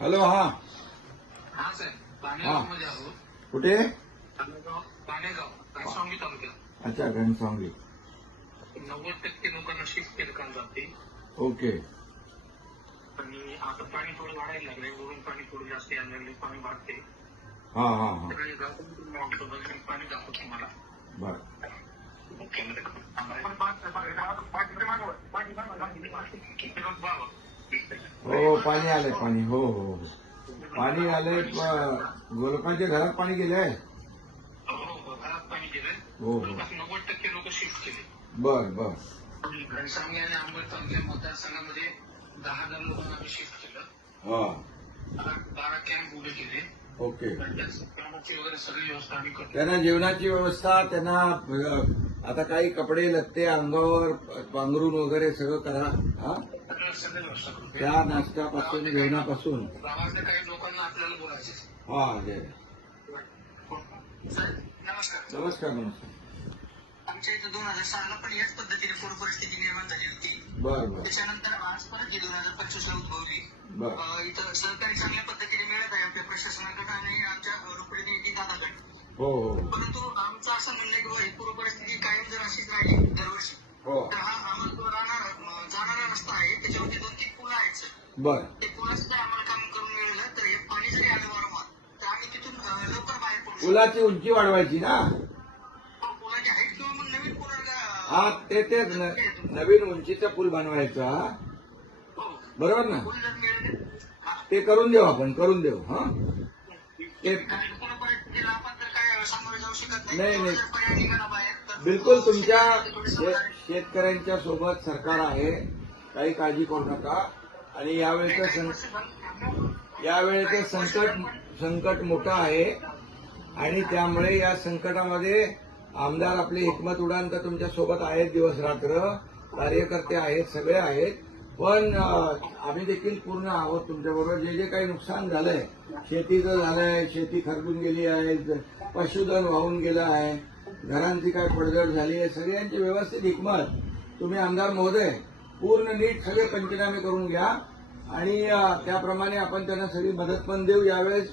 Hello हा हा sir पाणेगावमध्ये आहोत कुठे पाणेगाव पाणेगाव घनसावंगी तालुक्यात अच्छा घनसावंगी नव्वद टक्के लोकांना शिफ्ट केलं काल जाते ओके आणि आता पाणी थोडं वाढायला लागलंय वरून पाणी थोडं जास्त यायला लागले पाणी वाढते हा हा हा सगळे गावातून पाणी दाखवतो तुम्हाला बर हो पाणी आलंय पाणी. हो हो, हो. पाणी आलंय प- लोकांच्या घरात पाणी गेलंय? हो हो. नव्वद टक्के लोक शिफ्ट केले बर बर. आणि घनसावंगी आणि आंबड तालुक्या मतदारसंघामध्ये दहा हजार लोकांना आम्ही शिफ्ट केलं हा. बारा कॅम्प उभे केले ओके. वगैरे सगळी व्यवस्था आम्ही करतो त्यांना जेवणाची व्यवस्था त्यांना आता काही कपडे लत्ते अंगावर पांघरून वगैरे सगळं करा. हा? त्या नाश्त्यापासून जेवणापासून. गावातल्या काही लोकांना आपल्याला बोलायचे हा जय नमस्कार. नमस्कार नमस्कार. आमच्या इथं दोन हजार सहाला पण याच पद्धतीने पूर परिस्थिती निर्माण झाली होती. बर बर. त्याच्यानंतर आज परत ही दोन हजार पंचवीस ला उद्भवली. बर. अं, इथं सहकार्य चांगल्या पद्धतीने मिळत आहे आपल्या प्रशासनाकडे आणि आमच्या रुपडी दादाकडे हो हो. परंतु आमचं असं म्हणणं आहे की बाबा ही पूर परिस्थिती कायम जर अशीच राहिली दरवर्षी हो. तर हा आम्हाला जो राहणार अं, जाणारा रस्ता आहे त्याच्यावरती दोन तीन पुलं आहेत सर. बर. ते पुलाचं जर आम्हाला काम करून मिळालं तर हे पाणी जरी आलं वारंवार तर आम्ही तिथून अं, लवकर बाहेर पडू शकतो. पुलाची उंची वाढवायची ना? पण पुलाची हाईट किंवा मग नवीन पुल हा ते तेच न- नवीन उंचीचा पूल बनवायचा बरोबर ना? पूल जर मिळाले हा. ते करून देऊ आपण करून देऊ हा? ते कारण पूर्ण परिस्थितीला आपण तर काय सामोरे जाऊ शकत नाही, नाही. जर पर्याय निघाला बाहेर तर बिलकुल तुमच्या थोडी शे- शेतकऱ्यांच्या सोबत सरकार आहे. काही काळजी करू नका. आणि यावेळेचं सं यावेळेचं संकट संकट मोठं आहे. आणि त्यामुळे या संकटामध्ये आमदार आपले हिकमत उडान तर तुमच्यासोबत आहेत दिवस रात्र. कार्यकर्ते आहेत सगळे आहेत. पण आम्ही देखील पूर्ण आहोत तुमच्याबरोबर. जे जे काही नुकसान झालंय शेतीचं झालंय शेती खरबून गेली आहे पशुधन वाहून गेलं आहे घरांची काय पडझड झाली आहे सगळ्यांची व्यवस्थित हिकमत. तुम्ही आमदार महोदय पूर्ण नीट सगळे पंचनामे करून घ्या. आणि त्याप्रमाणे आपण त्यांना सगळी मदत पण देऊ. यावेळेस